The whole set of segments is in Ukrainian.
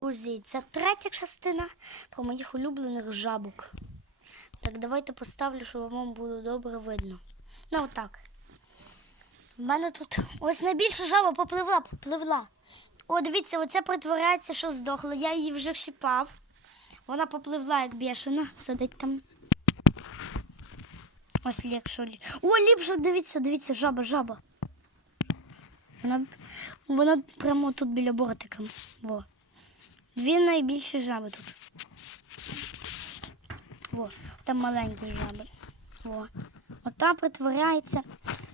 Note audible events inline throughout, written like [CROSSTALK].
Друзі, це третя частина про моїх улюблених жабок. Так, давайте поставлю, щоб вам було добре видно. Ну, отак. У мене тут ось найбільша жаба попливла, попливла. О, дивіться, оце притворяється, що здохла. Я її вже щипав. Вона попливла, як бешена, сидить там. Ось якщо. О, ліпше, дивіться, дивіться, жаба, жаба. Вона, вона прямо тут біля бортика. Во. Дві найбільші жаби тут. Во, там маленькі жаби. Во. Ота притворяється.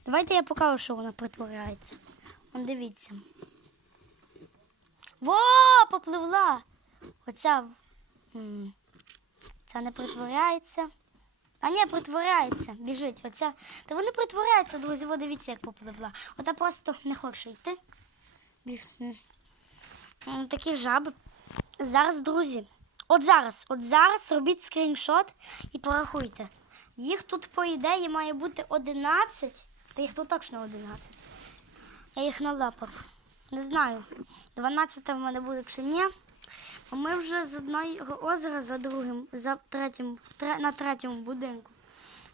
Давайте я покажу, що вона притворяється. Вон дивіться. Во, попливла. Оця. Ця не притворяється. А ні, притворяється. Біжить. Оця. Та вони притворяються, друзі. Во, дивіться, як попливла. Ота просто не хоче йти. Біж... Такі жаби. Зараз, друзі. От зараз, от зараз робіть скріншот і порахуйте. Їх тут, по ідеї, має бути 11, та їх тут точно 11. Я їх налапав. Не знаю. 12 в мене буде чи ні. Ми вже з одного озера за другим, за третім, тре- на третьому будинку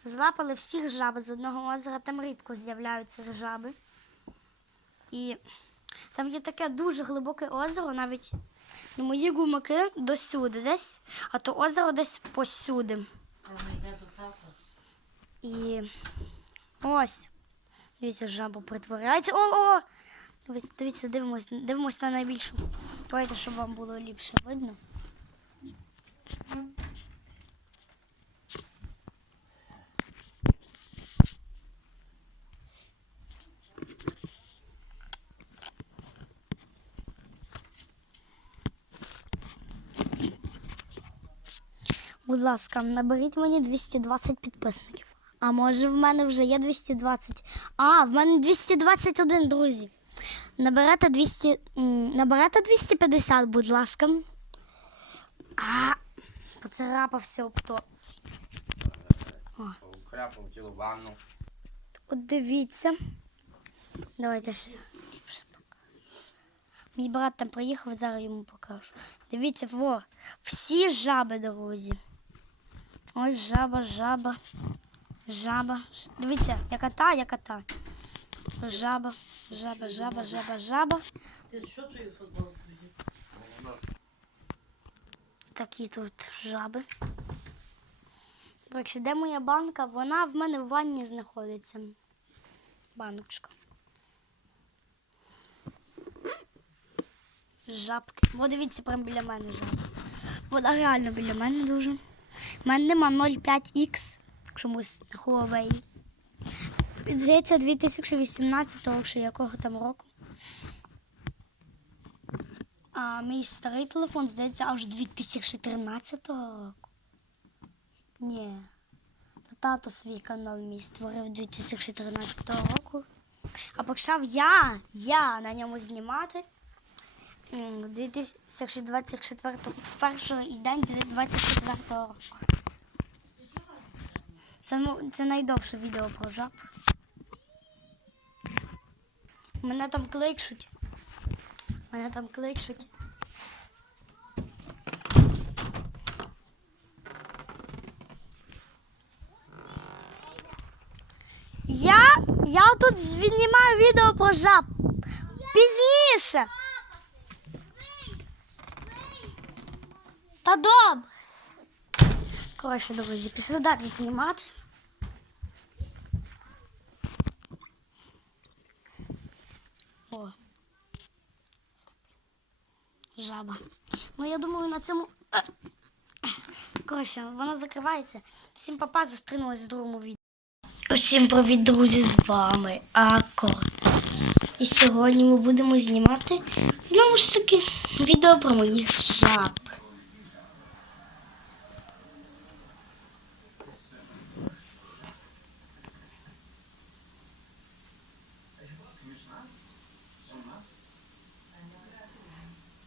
злапали всіх жаб з одного озера. Там рідко з'являються жаби. І там є таке дуже глибоке озеро, навіть ну, мої гумаки досюди десь, а то озеро десь посюди. І ось. Дивіться, жаба притворяється. О, о! Дивіться, дивіться, дивимось на найбільшу. Давайте, щоб вам було ліпше видно. Будь ласка, наберіть мені 220 підписників. А може в мене вже є 220. А, в мене 221, друзі. Наберете 200, наберете 250, будь ласка. А, поцарапався об то. Хряпав тіло ванну. От дивіться. Давайте ще. Мій брат там приїхав, зараз йому покажу. Дивіться, во, всі жаби, друзі. Ось жаба, жаба, жаба. Дивіться, яка та, яка та. Жаба, жаба, жаба, жаба, жаба. Що? Такі тут жаби. Речі, де моя банка? Вона в мене в ванні знаходиться. Баночка. Жабки. О, дивіться, прямо біля мене жаба. Вона реально біля мене дуже. У мене нема 0,5X чомусь на Huawei. Здається, 2018 чи якого там року. А мій старий телефон, здається, аж 2013 року. Ні. То тато свій канал мій створив 2013 року. А почав я, я на ньому знімати. М, 2024 в перший день 24 року. Це, ну, це найдовше відео про жаб. Мене там кликшуть. Мене там кличуть. Я, я тут знімаю відео про жаб. Пізніше. Добре. Коротше, друзі, пішли далі знімати. О. Жаба. Ну, я думаю, на цьому. Е, Коротше, вона закривається. Всім папа зустрінемось в другому відео. Усім привіт, друзі, з вами Акор. І сьогодні ми будемо знімати знову ж таки відео про моїх жаб.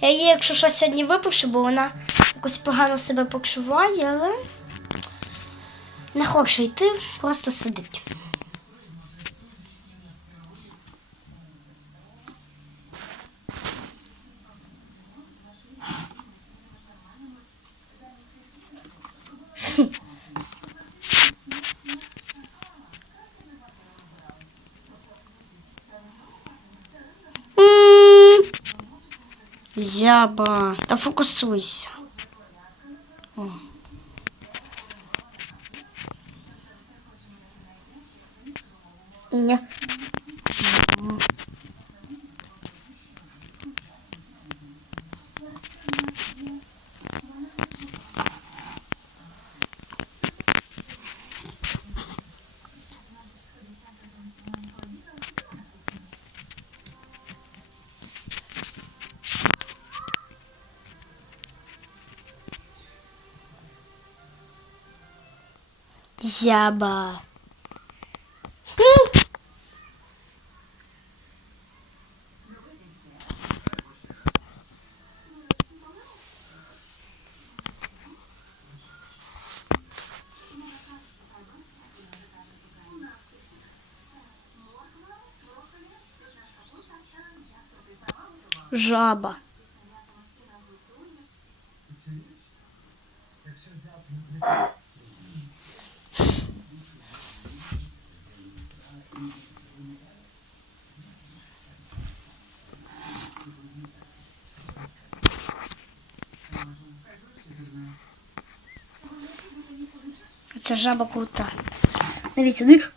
Я її, якщо що, сьогодні випущу, бо вона якось погано себе почуває, але не хоче йти, просто сидить. Зяба, та фокусуйся. О. Зяба. Жаба. Ця жаба крута. Дивіться, дих.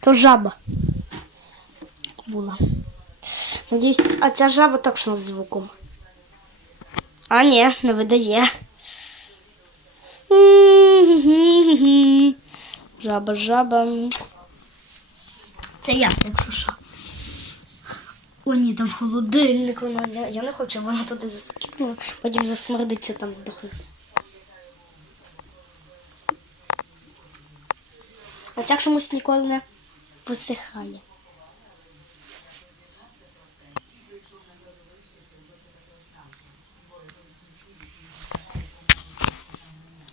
То жаба була. Надіюсь, а ця жаба точно з звуком. А ні, не видає. Жаба, жаба. Це я, якщо що. О, ні, там холодильник вона. Я, я не хочу, вона туди заскікнула, потім засмердиться там здохне. А ця чомусь ніколи не висихає.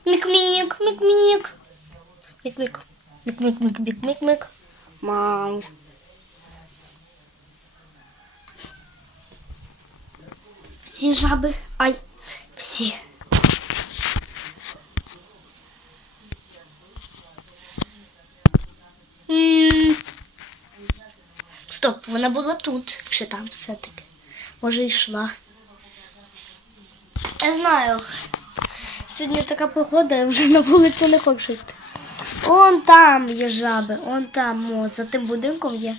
Мік-мік, мік-мік. Мік-мік. Мік-мік, мік-мік, мік-мік. Мау. Всі жаби. Ай, всі. Стоп, вона була тут, чи там все-таки. Може, йшла. Я знаю. Сьогодні така погода, я вже [LAUGHS] на вулицю не хочу йти. Он там є жаби, он там, о, за тим будинком є.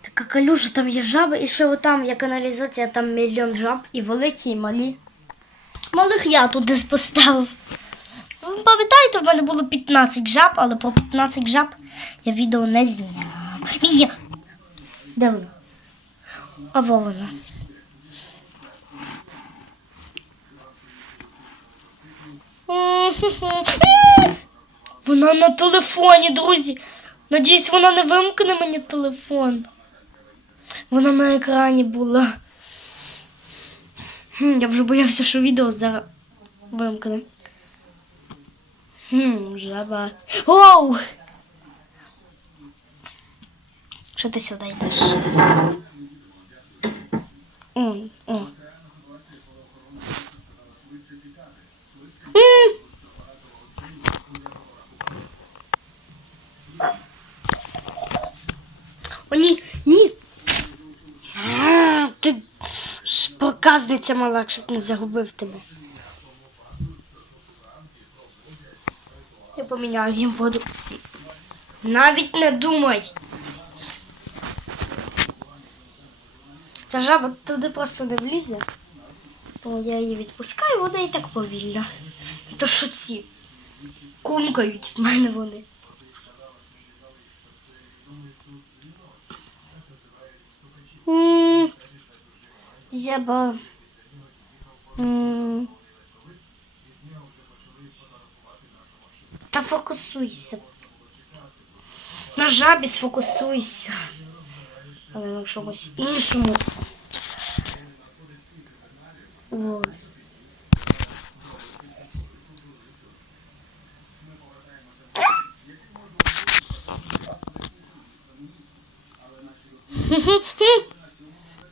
Така калюжа, там є жаби, і ще отам є каналізація, там мільйон жаб, і великі, і малі. Малих я туди поставив. Ви пам'ятаєте, в мене було 15 жаб, але про 15 жаб я відео не зняв. Мія! Де вона? А во вона. Вона на телефоні, друзі. Надіюсь, вона не вимкне мені телефон. Вона на екрані була. Я вже боявся, що відео зараз вимкне. Хм, жаба. Оу! Що ти сюди йдеш? О, о. О, ні, ні. Ти ж проказниця мала, якщо не загубив тебе. Я поміняю їм воду. Навіть не думай. Ця жаба туди просто не влізе. Я її відпускаю, вона і так повільно. То що ці кумкають в мене вони. М, Зяба. М. Та фокусуйся. На жабі сфокусуйся. Але на чомусь іншому. О.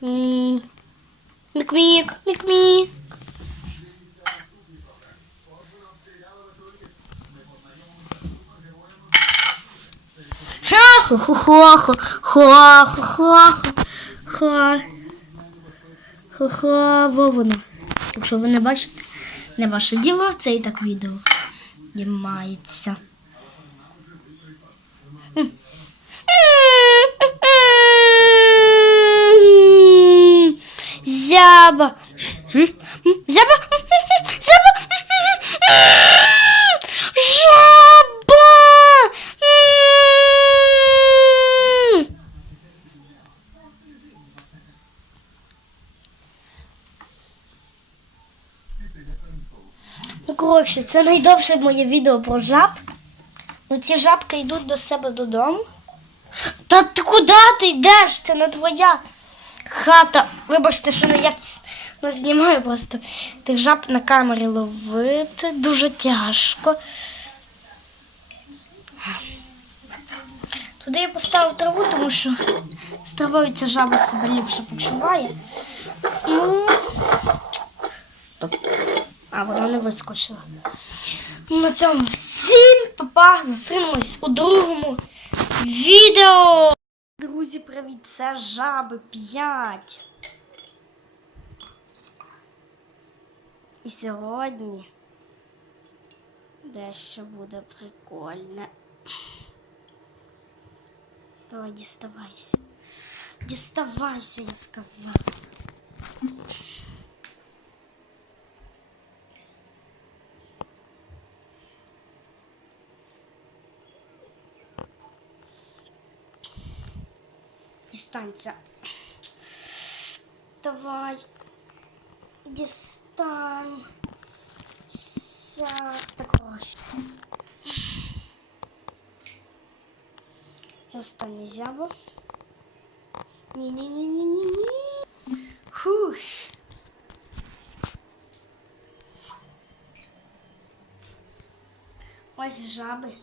М. Мік-мік, мік-мік. Якщо ви не бачите, не ваше діло, це і так відео знімається. Зяба. Ну, це найдовше моє відео про жаб. Ну, ці жабки йдуть до себе додому. Та ти куди ти йдеш? Це не твоя хата. Вибачте, що не якісно знімаю просто. Тих жаб на камері ловити дуже тяжко. Туди я поставив траву, тому що з травою ця жаба себе ліпше почуває. Ну, а вона не вискочила. На цьому всім папа. Зустрінемось у другому відео. Друзі, привіт! Це жаби 5. І сьогодні дещо буде прикольне. Давай діставайся. Діставайся, я сказав. Дістанься. Давай. Дістань. Так ось. І останнє зябо. Ні-ні-ні-ні-ні-ні. Фух. Ось жаби.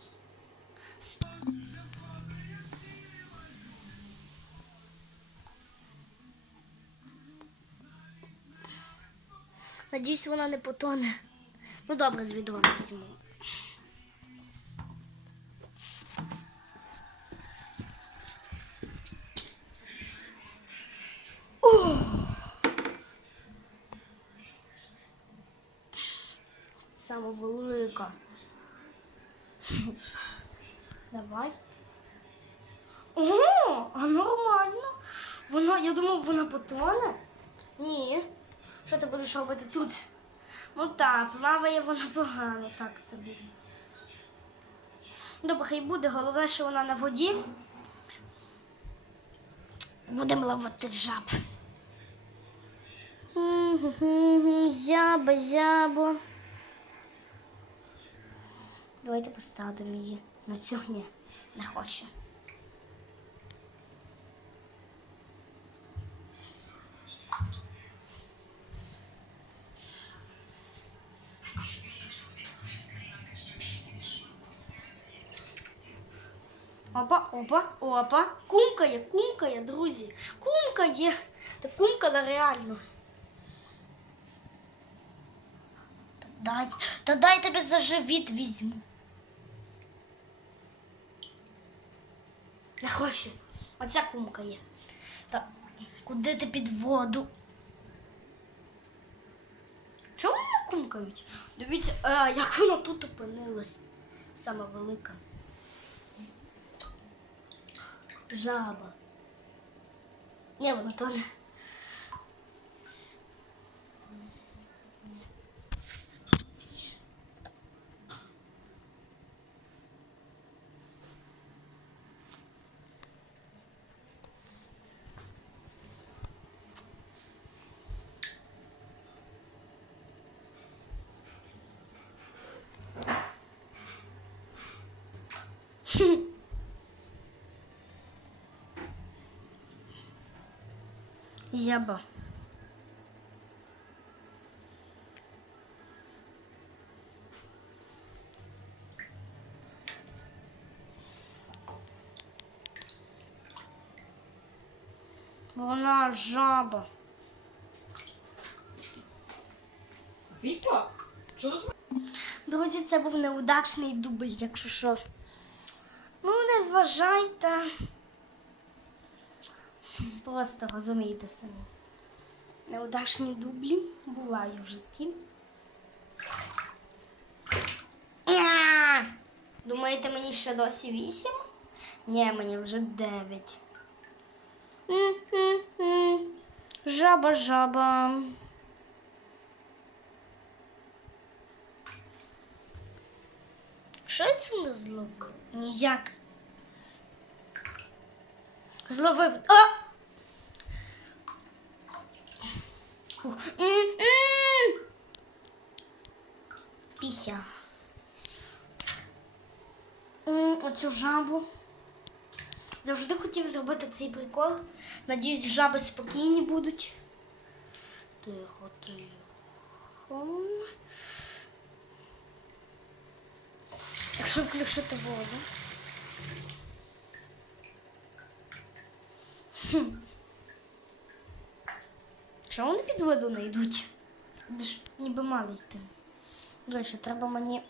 Надіюсь, вона не потоне. Ну добре, з відео візьму. О! Саме велика. Давай. О, а нормально. Вона, я думав, вона потоне. Ні. Що ти будеш робити тут? Ну так, плаває вона погано, так собі. Добре, хай буде, головне, що вона на воді. Будемо ловити жаб. Зяба, зябо. Давайте поставимо її на цю. Ні, не хоче. Опа, опа, опа. Кумкає, кумкає, друзі. Кумкає. Та кумкала реально. Та дай, та дай тебе за живіт візьму. Не хочу. Оця кумкає. Та куди ти під воду? Чому вони кумкають? Дивіться, а, як вона тут опинилась. Сама велика. Жаба. Ні, вона тоне. Яба. Вона жаба. Віка, що тут? Друзі, це був неудачний дубль, якщо що. Ну, не зважайте. Просто розумієте самі. Неудачні дублі бувають в житті. Думаєте, мені ще досі вісім? Ні, мені вже дев'ять. Жаба, жаба. Що я це не зловив? Ніяк. Зловив. А! М-м. Піся. Оцю жабу. Завжди хотів зробити цей прикол. Надіюсь, жаби спокійні будуть. Тихо, тихо. Якщо включити воду. Хм. Чого вони під воду не йдуть? Ніби мали йти. До речі, треба мені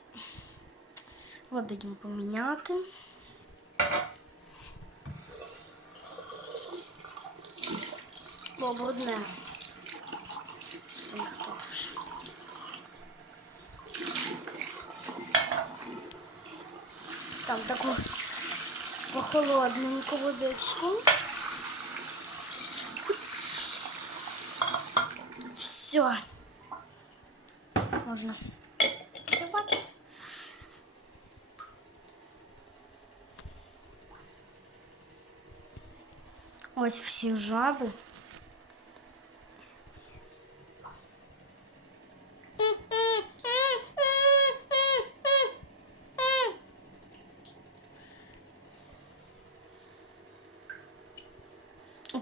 воду поміняти. Бо брудне. Там таку похолодненьку водичку. Все. Давати. Ось всі жаби.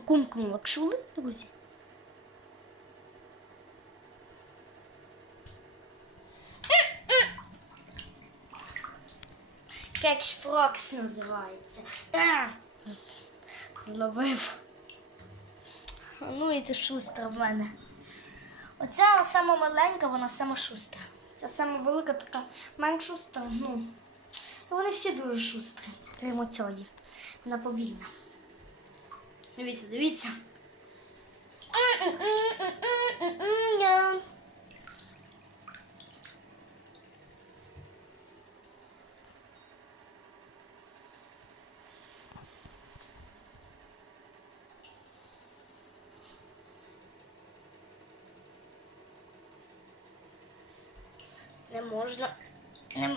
Кумкнула, чули, друзі? Кетч Фрокс називається. Зловив. Ну і ти шустра в мене. Оця сама маленька, вона сама шустра. Ця сама велика така менш шустра. Ну, вони всі дуже шустрі, крім оцієї. Вона повільна. Дивіться, дивіться. Можна. Не...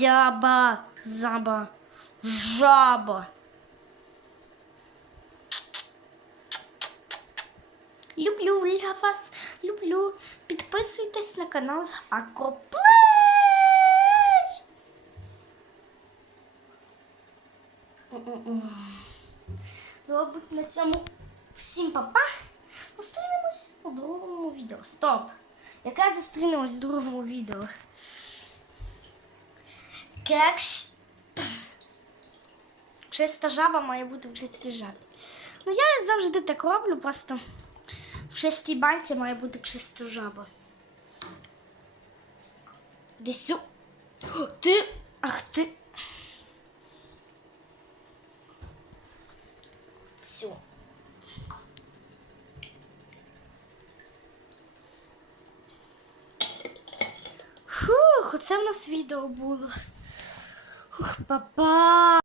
зяба, заба, жаба. Люблю я вас, люблю. Підписуйтесь на канал Акроплей. Ну, мабуть, на цьому всім папа. Зустрінемось у другому відео. Стоп! Яке зустрінемось у другому відео? Кекш. Чиста жаба має бути в чистій жабі. Ну, я завжди так роблю, просто в шестій банці має бути чиста жаба. Десь. О, Ти. Ах ти. Цю. Фух, оце в нас відео було. Ух, папа.